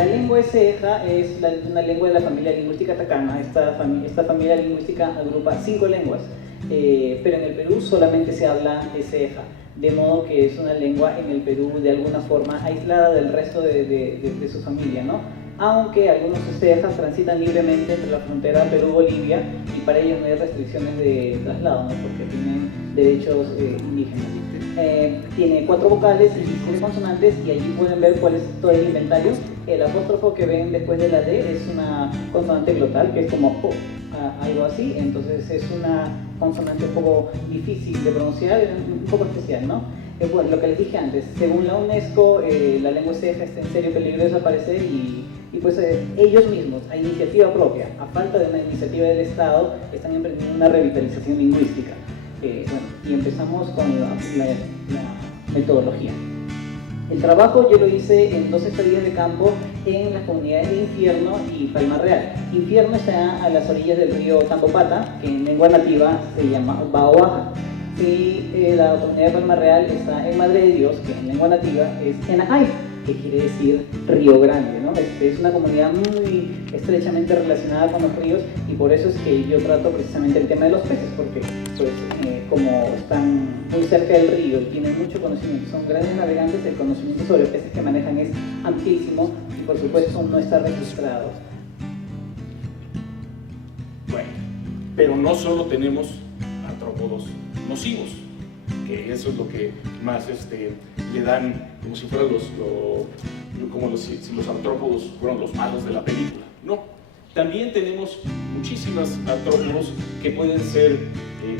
La lengua ceja es una lengua de la familia lingüística Takana. Esta familia lingüística agrupa 5 lenguas, pero en el Perú solamente se habla ceja, de modo que es una lengua en el Perú de alguna forma aislada del resto de su familia, ¿no? Aunque algunos cejas transitan libremente entre la frontera Perú-Bolivia y para ellos no hay restricciones de traslado, ¿no? Porque tienen derechos indígenas. Tiene 4 vocales y 17 consonantes, y allí pueden ver cuál es todo el inventario. El apóstrofo que ven después de la D es una consonante glotal, que es como O, algo así. Entonces es una consonante un poco difícil de pronunciar, un poco especial, ¿no? Bueno, lo que les dije antes, según la UNESCO, la lengua ceja está en serio peligro de desaparecer, y pues ellos mismos, a iniciativa propia, a falta de una iniciativa del Estado, están emprendiendo una revitalización lingüística. Bueno, y empezamos con la metodología. El trabajo yo lo hice en 2 estadías de campo en las comunidades de Infierno y Palma Real. Infierno está a las orillas del río Tambopata, que en lengua nativa se llama Baoaja. Y la comunidad de Palma Real está en Madre de Dios, que en lengua nativa es Enajay, que quiere decir río grande, ¿no? Es una comunidad muy estrechamente relacionada con los ríos, y por eso es que yo trato precisamente el tema de los peces, porque pues, como están muy cerca del río y tienen mucho conocimiento, son grandes navegantes, el conocimiento sobre peces que manejan es amplísimo, y por supuesto no está registrado. Bueno, pero no solo tenemos artrópodos nocivos, que eso es lo que más le dan, como si fueran si los artrópodos fueran los malos de la película. No, también tenemos muchísimos artrópodos que pueden ser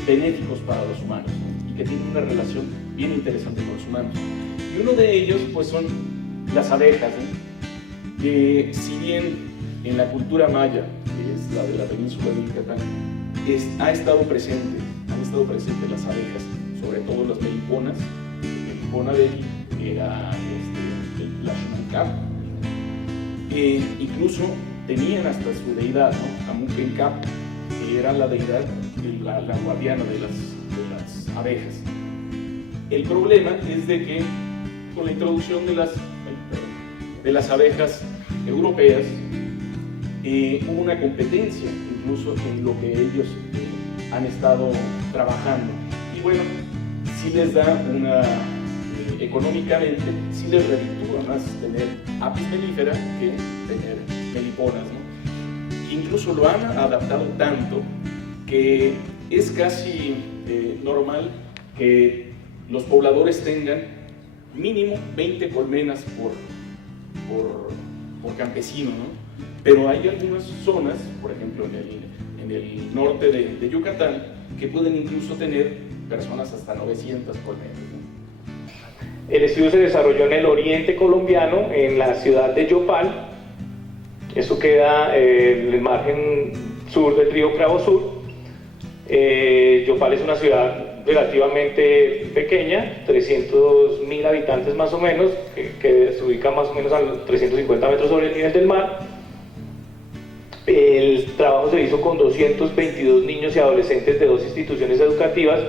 benéficos para los humanos, ¿no? Y que tienen una relación bien interesante con los humanos. Y uno de ellos pues son las abejas, ¿no? Que si bien en la cultura maya, que es la de la península de Yucatán, han estado presentes las abejas, sobre todo las meliponas. Melipona de era la Xunancap, incluso tenían hasta su deidad, ¿no? Amunkencap, que era la deidad, la guardiana de las abejas. El problema es de que con la introducción de las abejas europeas hubo una competencia incluso en lo que ellos han estado trabajando, y bueno, sí les da económicamente, sí les reditúa más tener apis mellifera que tener meliponas, ¿no? Incluso lo han adaptado tanto que es casi normal que los pobladores tengan mínimo 20 colmenas por campesino, ¿no? Pero hay algunas zonas, por ejemplo en el norte de Yucatán, que pueden incluso tener personas hasta 900 colmenas, ¿no? El estudio se desarrolló en el oriente colombiano, en la ciudad de Yopal. Eso queda en el margen sur del río Cravo Sur. Yopal es una ciudad relativamente pequeña, 300.000 habitantes más o menos, que se ubica más o menos a 350 metros sobre el nivel del mar. El trabajo se hizo con 222 niños y adolescentes de 2 instituciones educativas,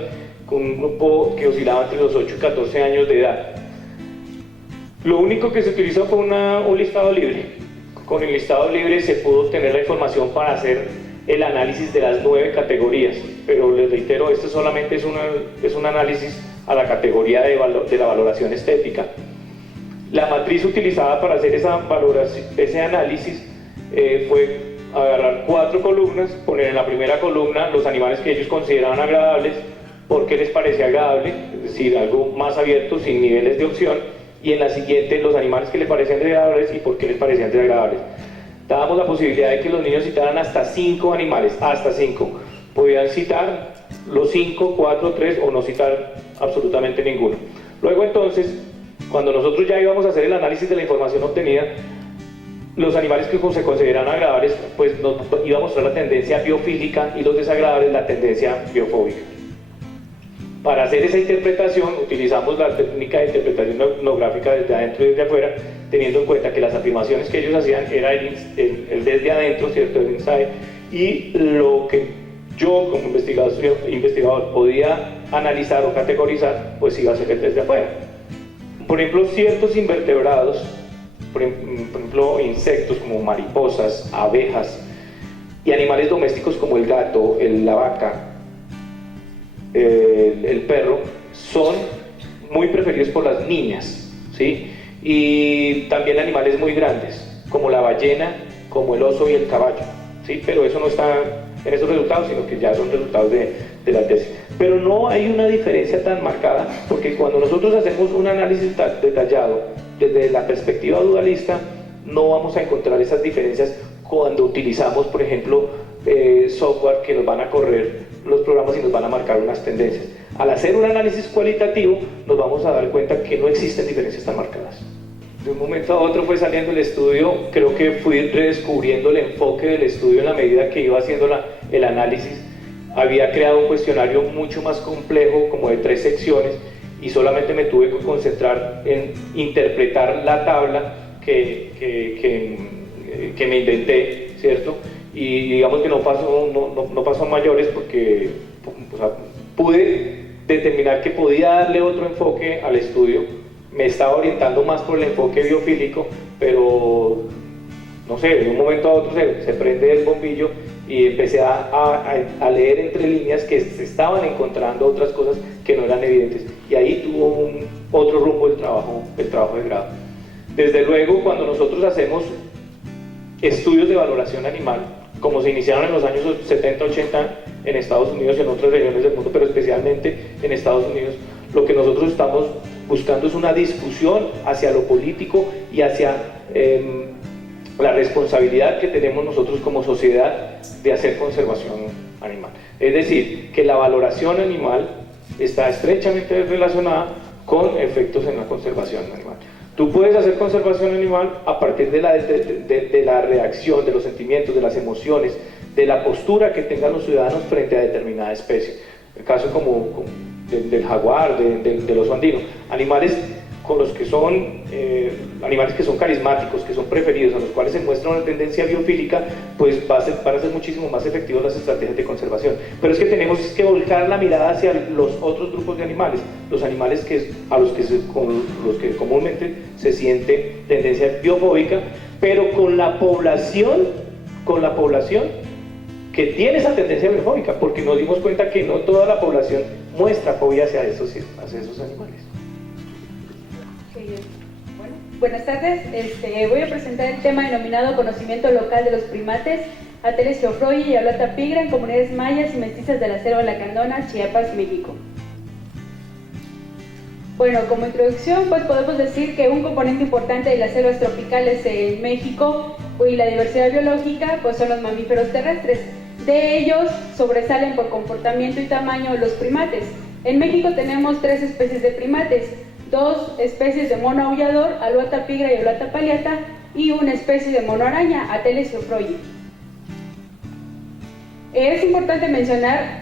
con un grupo que oscilaba entre los 8 y 14 años de edad. Lo único que se utilizó fue un listado libre. Con el listado libre se pudo obtener la información para hacer el análisis de las 9 categorías, pero les reitero, esto solamente es un análisis a la categoría de la valoración estética. La matriz utilizada para hacer ese análisis fue agarrar 4 columnas, poner en la primera columna los animales que ellos consideraban agradables, por qué les parecía agradable, es decir, algo más abierto, sin niveles de opción, y en la siguiente los animales que les parecían desagradables y por qué les parecían desagradables. Dábamos la posibilidad de que los niños citaran hasta 5 animales, hasta 5. Podían citar los 5, 4, 3 o no citar absolutamente ninguno. Luego entonces, cuando nosotros ya íbamos a hacer el análisis de la información obtenida, los animales que se consideran agradables, pues nos iba a mostrar la tendencia biofílica, y los desagradables la tendencia biofóbica. Para hacer esa interpretación utilizamos la técnica de interpretación etnográfica desde adentro y desde afuera, teniendo en cuenta que las afirmaciones que ellos hacían era el desde adentro, ¿cierto?, el inside, y lo que yo como investigador podía analizar o categorizar, pues iba a ser el desde afuera. Por ejemplo, ciertos invertebrados por ejemplo, insectos como mariposas, abejas, y animales domésticos como el gato, la vaca, el perro, son muy preferidos por las niñas, ¿sí? Y también animales muy grandes, como la ballena, como el oso y el caballo, ¿sí? Pero eso no está en esos resultados, sino que ya son resultados de la tesis. Pero no hay una diferencia tan marcada, porque cuando nosotros hacemos un análisis detallado desde la perspectiva dualista, no vamos a encontrar esas diferencias cuando utilizamos, por ejemplo, software que nos van a correr los programas y nos van a marcar unas tendencias. Al hacer un análisis cualitativo, nos vamos a dar cuenta que no existen diferencias tan marcadas. De un momento a otro fue saliendo el estudio, creo que fui redescubriendo el enfoque del estudio en la medida que iba haciendo el análisis. Había creado un cuestionario mucho más complejo, como de 3 secciones, y solamente me tuve que concentrar en interpretar la tabla que me inventé, ¿cierto? Y digamos que no pasó a mayores porque, o sea, pude determinar que podía darle otro enfoque al estudio. Me estaba orientando más por el enfoque biofílico, pero no sé, de un momento a otro se prende el bombillo y empecé a leer entre líneas que se estaban encontrando otras cosas que no eran evidentes, y ahí tuvo otro rumbo el trabajo de grado. Desde luego, cuando nosotros hacemos estudios de valoración animal, como se iniciaron en los años 70-80 en Estados Unidos y en otras regiones del mundo, pero especialmente en Estados Unidos, lo que nosotros estamos buscando es una discusión hacia lo político y hacia la responsabilidad que tenemos nosotros como sociedad de hacer conservación animal. Es decir, que la valoración animal está estrechamente relacionada con efectos en la conservación animal. Tú puedes hacer conservación animal a partir de la reacción, de los sentimientos, de las emociones, de la postura que tengan los ciudadanos frente a determinada especie. El caso como del jaguar, del oso andino, animales con los que son animales que son carismáticos, que son preferidos, a los cuales se muestra una tendencia biofílica, pues van a ser muchísimo más efectivas las estrategias de conservación. Pero es que tenemos que volcar la mirada hacia los otros grupos de animales, los animales con los que comúnmente se siente tendencia biofóbica, pero con la población que tiene esa tendencia biofóbica, porque nos dimos cuenta que no toda la población muestra fobia hacia esos animales. Bueno, buenas tardes, voy a presentar el tema denominado Conocimiento Local de los Primates, Ateles Geoffroy y Aulata pigra en comunidades mayas y mestizas de la Selva Lacandona, Chiapas, México. Bueno, como introducción, pues podemos decir que un componente importante de las selvas tropicales en México y la diversidad biológica, pues son los mamíferos terrestres. De ellos sobresalen por comportamiento y tamaño los primates. En México tenemos 3 especies de primates, 2 especies de mono aullador, Aulata pigra y Aulata palliata, y una especie de mono araña, Ateles geoffroyi. Es importante mencionar,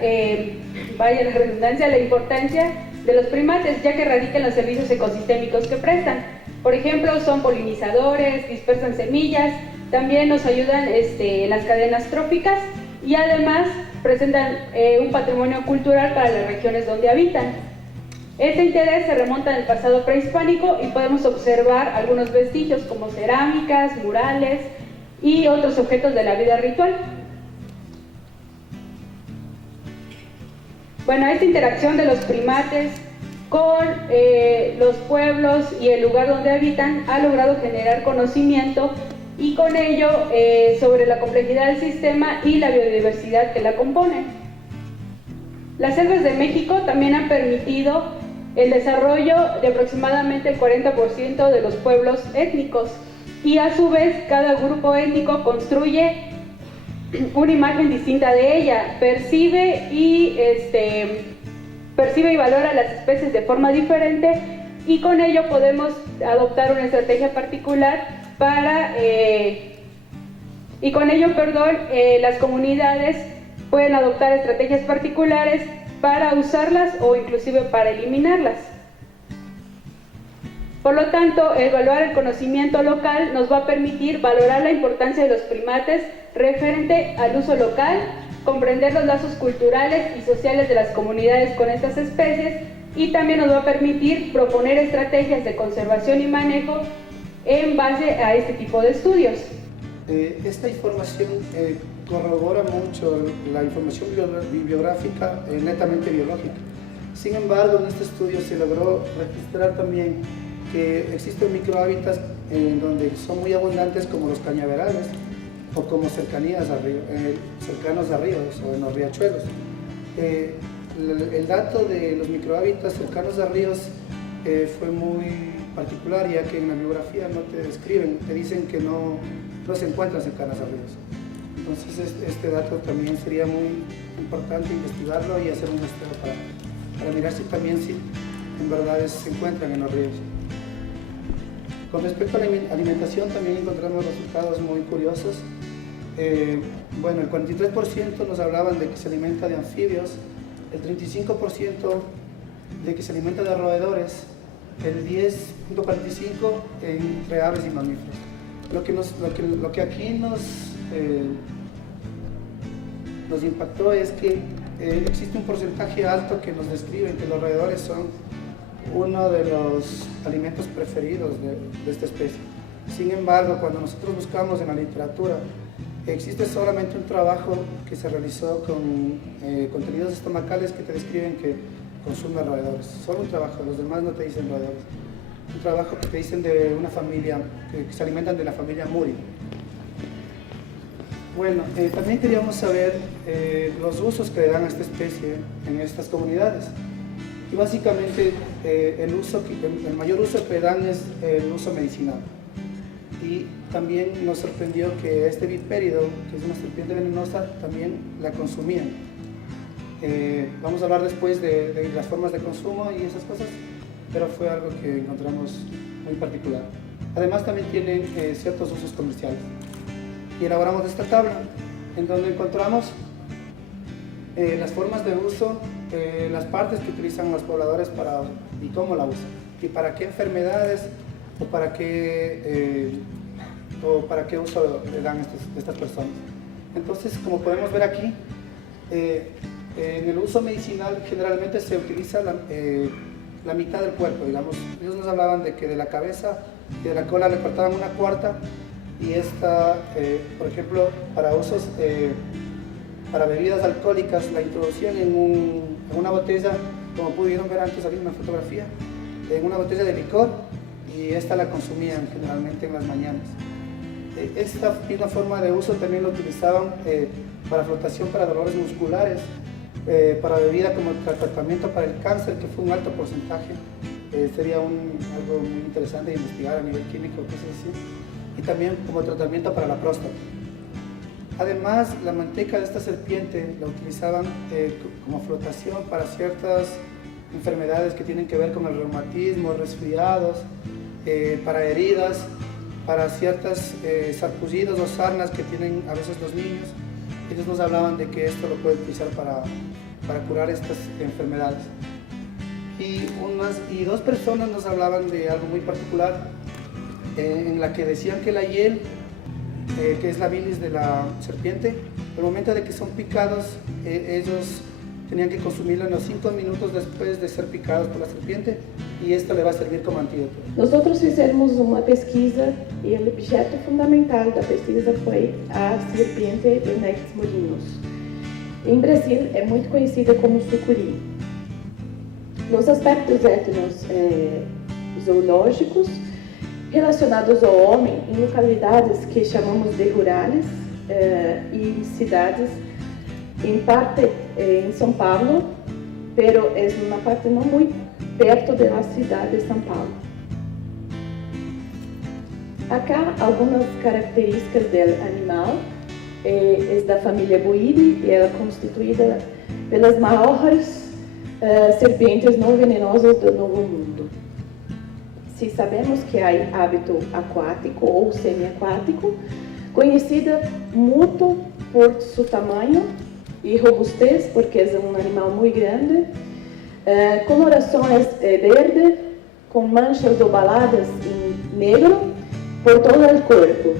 vaya la redundancia, la importancia de los primates, ya que radican los servicios ecosistémicos que prestan. Por ejemplo, son polinizadores, dispersan semillas, también nos ayudan en las cadenas tróficas y además presentan un patrimonio cultural para las regiones donde habitan. Este interés se remonta al pasado prehispánico y podemos observar algunos vestigios como cerámicas, murales y otros objetos de la vida ritual. Bueno, esta interacción de los primates con los pueblos y el lugar donde habitan ha logrado generar conocimiento y con ello sobre la complejidad del sistema y la biodiversidad que la componen. Las selvas de México también han permitido el desarrollo de aproximadamente el 40% de los pueblos étnicos y a su vez cada grupo étnico construye una imagen distinta de ella, percibe y valora las especies de forma diferente y con ello podemos adoptar una estrategia particular las comunidades pueden adoptar estrategias particulares para usarlas o inclusive para eliminarlas. Por lo tanto, evaluar el conocimiento local nos va a permitir valorar la importancia de los primates referente al uso local, comprender los lazos culturales y sociales de las comunidades con estas especies y también nos va a permitir proponer estrategias de conservación y manejo en base a este tipo de estudios. Esta información corrobora mucho la información bibliográfica netamente biológica. Sin embargo, en este estudio se logró registrar también que existen microhábitats donde son muy abundantes, como los cañaverales o como cercanos a ríos o en los riachuelos. El dato de los microhábitats cercanos a ríos fue muy particular, ya que en la bibliografía no te describen, te dicen que no se encuentran cercanas a ríos. Entonces este dato también sería muy importante investigarlo y hacer un estudio para mirar si en verdad se encuentran en los ríos. Con respecto a la alimentación también encontramos resultados muy curiosos. Bueno, el 43% nos hablaban de que se alimenta de anfibios, el 35% de que se alimenta de roedores, el 10.45% entre aves y mamíferos. Lo que aquí nos impactó es que existe un porcentaje alto que nos describen que los roedores son uno de los alimentos preferidos de esta especie. Sin embargo, cuando nosotros buscamos en la literatura, existe solamente un trabajo que se realizó con contenidos estomacales que te describen que consumen roedores. Solo un trabajo, los demás no te dicen roedores. Un trabajo que te dicen de una familia, que se alimentan de la familia Muri. Bueno, también queríamos saber los usos que le dan a esta especie en estas comunidades. Y básicamente el mayor uso que le dan es el uso medicinal. Y también nos sorprendió que este vipérido, que es una serpiente venenosa, también la consumían. Vamos a hablar después de las formas de consumo y esas cosas, pero fue algo que encontramos muy particular. Además también tienen ciertos usos comerciales. Y elaboramos esta tabla, en donde encontramos las formas de uso, las partes que utilizan los pobladores y cómo la usan, y para qué enfermedades o para qué uso le dan estas personas. Entonces, como podemos ver aquí, en el uso medicinal generalmente se utiliza la mitad del cuerpo, digamos. Ellos nos hablaban de que de la cabeza y de la cola le cortaban una cuarta, y esta, por ejemplo, para usos, para bebidas alcohólicas, la introducían en una botella, como pudieron ver antes aquí en una fotografía, en una botella de licor, y esta la consumían generalmente en las mañanas. Esta misma forma de uso también lo utilizaban para flotación para dolores musculares, para bebida como tratamiento para el cáncer, que fue un alto porcentaje. Sería algo muy interesante de investigar a nivel químico, cosas así. Y también como tratamiento para la próstata. Además, la manteca de esta serpiente la utilizaban como flotación para ciertas enfermedades que tienen que ver con el reumatismo, resfriados, para heridas, para ciertas sarpullidos o sarnas que tienen a veces los niños. Ellos nos hablaban de que esto lo pueden utilizar para curar estas enfermedades. Y dos personas nos hablaban de algo muy particular, en la que decían que la hiel, que es la bilis de la serpiente, al momento de que son picados, ellos tenían que consumirla unos 5 minutos después de ser picados por la serpiente, y esto le va a servir como antídoto. Nós fizemos uma pesquisa e o objeto fundamental da pesquisa foi a serpiente Venectes murinus. Em Brasil é muito conhecida como sucuri. Nos aspectos zoológicos relacionados ao homem, em localidades que chamamos de rurales e em cidades, em parte em São Paulo, pero é uma parte não muito perto da cidade de São Paulo. Acá algumas características do animal, é da família Boidae e ela é constituída pelas maiores serpentes não venenosas do Novo Mundo. Se sabemos que há hábito aquático ou semiaquático, conhecida muito por seu tamanho e robustez, porque é um animal muito grande, coloração é verde, com manchas ovaladas em negro por todo o corpo.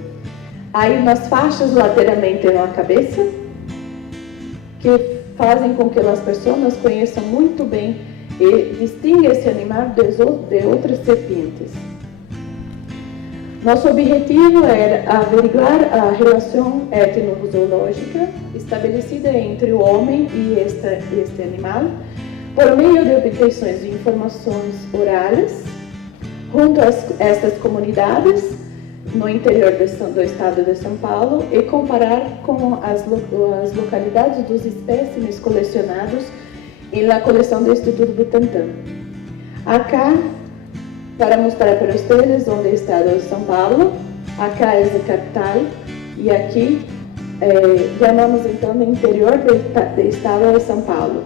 Há umas faixas lateralmente na cabeça, que fazem com que as pessoas conheçam muito bem e distinguem esse animal de outras serpentes. Nosso objetivo era averiguar a relação etnozoológica estabelecida entre o homem e este animal por meio de obtenções de informações orais junto a estas comunidades no interior do estado de São Paulo e comparar com as localidades dos espécimes colecionados na coleção do Instituto Butantan. Acá, para mostrar para vocês onde é o estado de São Paulo, acá é a capital e aqui chamamos então o interior do estado de São Paulo.